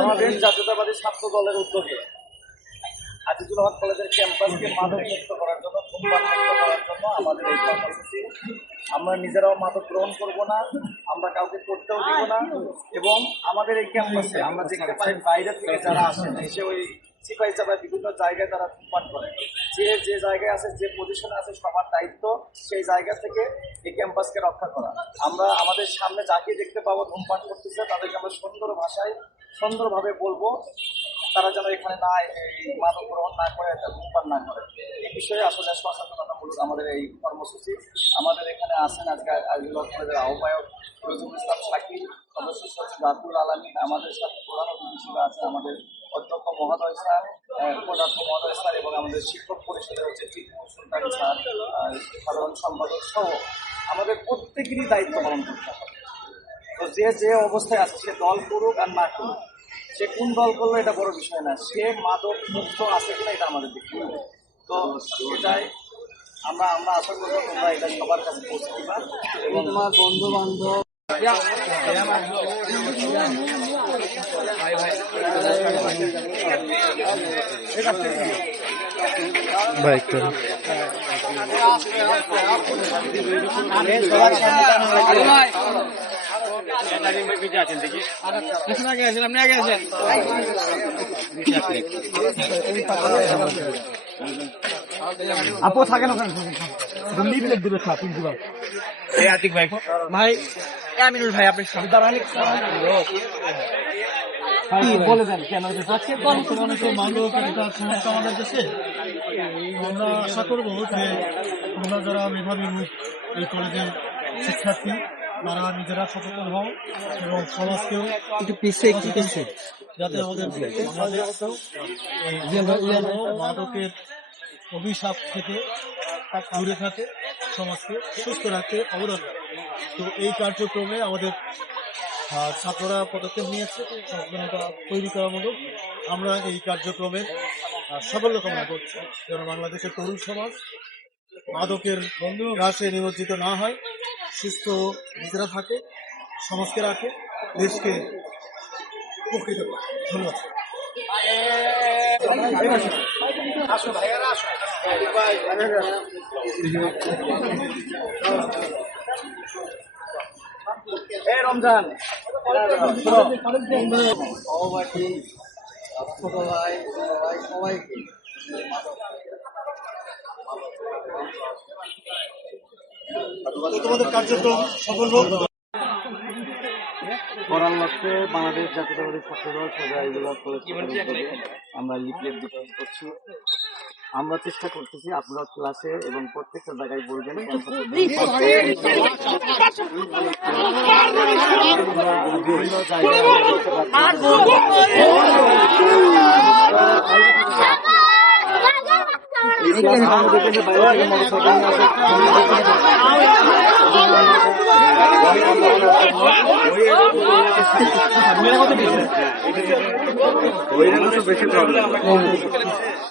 আমাদের জাতীয়তাবাদী ছাত্র দলের উদ্যোগে আজিজুল হক কলেজের ক্যাম্পাসকে মাদক মুক্ত করার জন্য ধূমপান মুক্ত করার জন্য আমাদের এই কর্মসূচি। আমরা নিজেরাও মাদক গ্রহণ করব না, আমরা কাউকে করতেও দেব না। এবং আমাদের এই ক্যাম্পাসে আমরা দেখতে পাই বাইরে থেকে যারা আসেন, এসে ওই সিপাহী চাপায় বিভিন্ন জায়গায় তারা ধূমপান করে। যে যে জায়গায় আছে, যে পজিশনে আছে, সবার দায়িত্ব সেই জায়গা থেকে এই ক্যাম্পাসকে রক্ষা করা। আমরা আমাদের সামনে যাকে দেখতে পাবো ধূমপান করতেছে, তাদেরকে আমরা সুন্দর ভাষায়, সুন্দরভাবে বলব, তারা যেন এখানে না মাদক গ্রহণ না করে ধূমপান না করে। এই বিষয়ে আসলে সচেতনতামূলক আমাদের এই কর্মসূচি। আমাদের এখানে আছেন আজকে আজিজুল হক কলেজের আহ্বায়ক রজুল ইসলাম শাকির সদস্য সচিব রাতুল আলমিন, আমাদের সাথে প্রধান অতিথি হিসেবে আছে আমাদের মহোদয় স্যার পদার্থ মহোদয় স্যার এবং আমাদের শিক্ষক পরিষদের হচ্ছে টিপু স্যার সাধারণ সম্পাদক সহ আমাদের প্রত্যেকেরই দায়িত্ব পালন করতে হবে। তো যে যে অবস্থায় আছে, সে দল করুক আর না করুক, সে কোন দল করল এটা বড় বিষয় না, সে মাদক মুক্ত আছে কিনা এটা আমাদের দেখতে হবে। তো এটাই আমরা আমরা আশা করব তোমরা এটা সবার কাছে পৌঁছে দিবা। এবং তোমার বন্ধু বান্ধব ভাই একটু। আপু থাকেন ওখানে লিফলেট দিবে স্যার প্রিন্সিপাল এই আতিক ভাই ভাই আমিনুল ভাই আপনি দাঁড়ান বলে দেন কেন বর্তমানে তো মাদক একটা সমস্যা আমাদের দেশে আমরা আশা করব যে তোমরা যারা মেধাবী এই কলেজের শিক্ষার্থী তারা নিজেরা সচেতন হও এবং সমাজকেও একটু পিছিয়ে একটু পিছিয়ে। যাতে আমাদের মাদকের অভিশাপ থেকে দূরে থাকে সমাজকে সুস্থ রাখতে অবদান তো এই কার্যক্রমে আমাদের ছাত্ররা পদক্ষেপ নিয়েছে সচেতনতা তৈরি করামূলক আমরা এই কার্যক্রমে সাফল্য কামনা করছি যেন বাংলাদেশের তরুণ সমাজ মাদকের বন্ধু ঘাসে নিমজ্জিত না হয় সুস্থ নিজেরা থাকে সমাজকে রাখে দেশকে উপকৃত করে। ধন্যবাদ। এই রমজান। সহপাঠী ছোট ভাই ভাই সবাইকে তোমাদের কার্যক্রম সফল হোক। করার লক্ষ্যে বাংলাদেশ জাতীয়তাবাদী সোজা এগুলো আমরা লিফলেট বিতরণ করছি। আমরা চেষ্টা করতেছি আপনারা ক্লাসে এবং প্রত্যেকটা জায়গায় বলবেন বিভিন্ন জায়গায়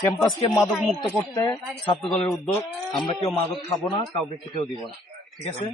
ক্যাম্পাসকে মাদক মুক্ত করতে ছাত্র দলের উদ্যোগ আমরা কেউ মাদক খাব না কাউকে খেতেও দিব না। ঠিক আছে?